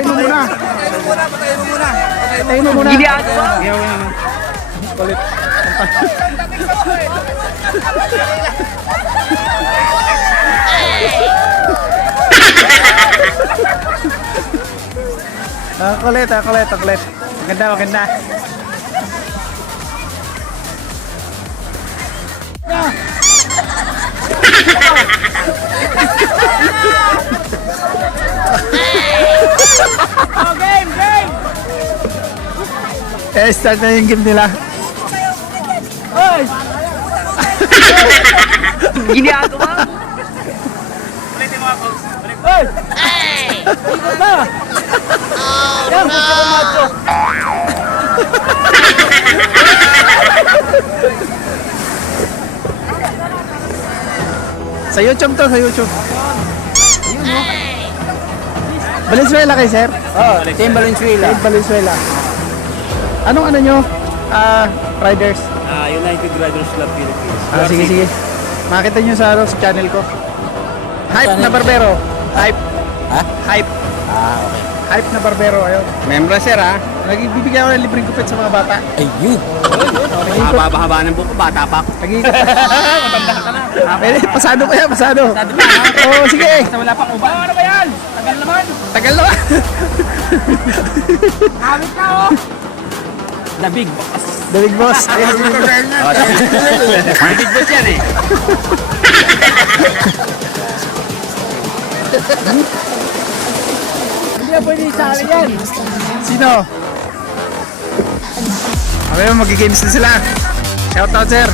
patayin mo muna. Patayin mo muna. Kulit. Kulit. Maganda. Game! Start na yung game nila. Oy! Ginagawa? Ulitin mo ako. Oy! Ikot na! Yan, gusto ko macho. Sa YouTube to, sa YouTube. Valenzuela kay sir? Team Valenzuela. Team Valenzuela. Anong ano nyo? Riders? United Riders Club Philippines. Sige. Makita nyo sa channel ko. Hype na Barbero. Hype. Ha? Hype. Okay. Hype na Barbero. Ayun. Membro sir ha? Nagbibigyan ako ng libreng kupit sa mga bata. Ayun. Mahaba-haba ng buko, bata pa ako. Nag-iikot. Matanda ka na. Pwede, pasado kaya, pasado. Pasado pa, ha? Oo, sige. Basta wala pang uba. Ano ba yan? Tagal naman. Tagal na. Hawit ka oh. The Big Boss. The Big Boss. Ayan, The Big Boss yan eh. Hindi na pwede isali yan. Sino? Okay, mag-games na sila. Shoutout sir.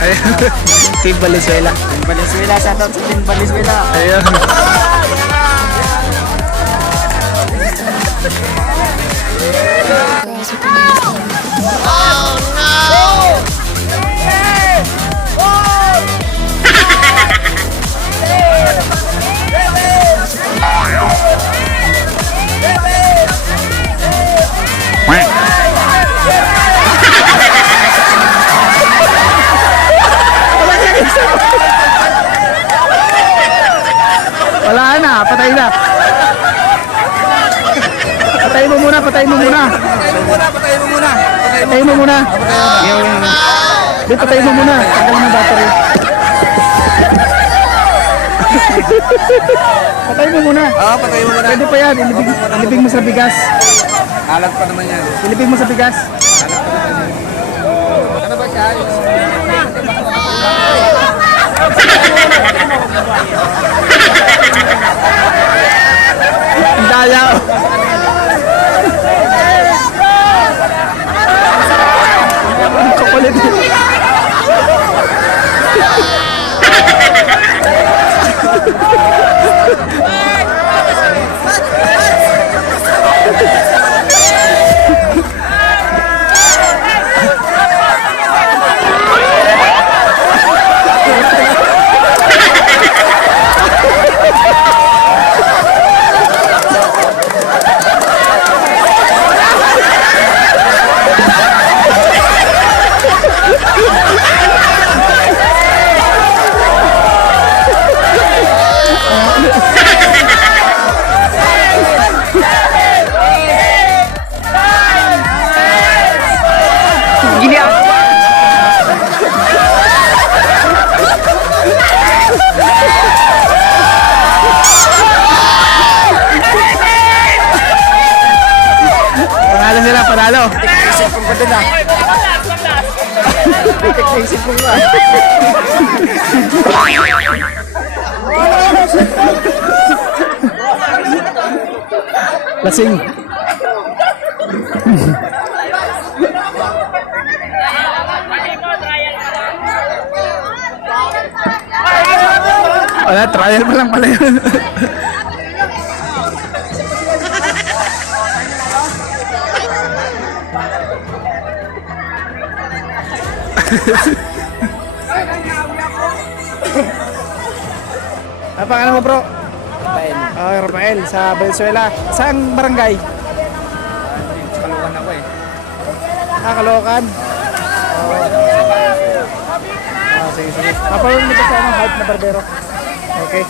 Ayun. Team Valenzuela. Team Valenzuela, shoutout sa Team Valenzuela. Ayun. Wala na, patay na. Patayin mo muna. Patayin mo muna. Di, patayin mo muna. Tagal ng battery. Patayin mo muna. Oo, patayin mo muna. Pwede pa yan. Ilibig mo sa bigas. Alat pa naman yan. Ilibig mo sa bigas. Ano ba siya? Ang daya. Ang kapalit. Panalo. Isip kong ba doon ah? Isip ko nga. Lasing. Wala, trial pa lang pala yun. Ano pangalan mo bro? Rafael. Rafael, sa Valenzuela. Saan barangay? Sa Caloocan ako eh. Caloocan. Sige. Papalun mo ito sa Hype na Barbero. Okay.